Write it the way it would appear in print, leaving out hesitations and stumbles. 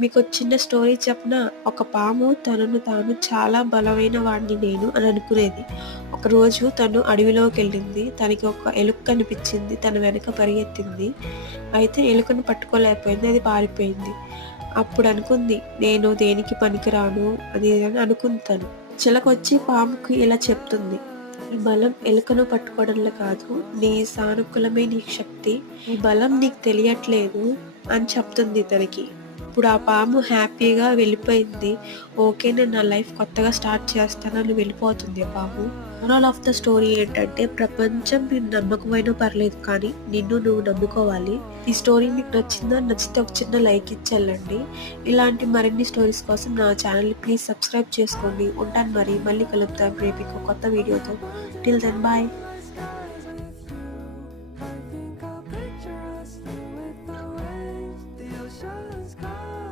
మీకో చిన్న స్టోరీ చెప్పనా? ఒక పాము తనను తాను చాలా బలమైన వాడిని నేను అని అనుకునేది. ఒకరోజు తను అడవిలోకెళ్ళింది. తనకి ఒక ఎలుక కనిపించింది. తన వెనక పరిగెత్తింది. అయితే ఎలుకను పట్టుకోలేకపోయింది. అది పారిపోయింది. అప్పుడనుకుంది, నేను దేనికి పనికిరాను అది ఇది అని అనుకుంది తను. చిలకొచ్చి పాముకి ఇలా చెప్తుంది. "నీ బలం ఎలుకను పట్టుకోవడంలో కాదు. నీ సానుకూలమే నీ శక్తి. నీ బలం నీకు తెలియట్లేదు" అని చెప్తుంది తనకి. ఇప్పుడు ఆ పాము హ్యాపీగా వెళ్ళిపోయింది. ఓకే. నేను నా లైఫ్ కొత్తగా స్టార్ట్ చేస్తానని వెళ్ళిపోతుంది ఆ పాము. మోరల్ ఆఫ్ ద స్టోరీ ఏంటంటే ప్రపంచం నిన్ను నమ్మకపోయినా పర్లేదు కానీ నిన్ను నువ్వు నమ్ముకోవాలి. ఈ స్టోరీ మీకు నచ్చిందా? నచ్చితే ఒక చిన్న లైక్ ఇచ్చి వెళ్ళండి. ఇలాంటి మరిన్ని స్టోరీస్ కోసం నా ఛానల్‌ని ప్లీజ్ సబ్స్క్రైబ్ చేసుకోండి. ఉంటాను మరి. మళ్ళీ కలుద్దాం రేపు ఇంకో కొత్త వీడియోతో. Till then bye.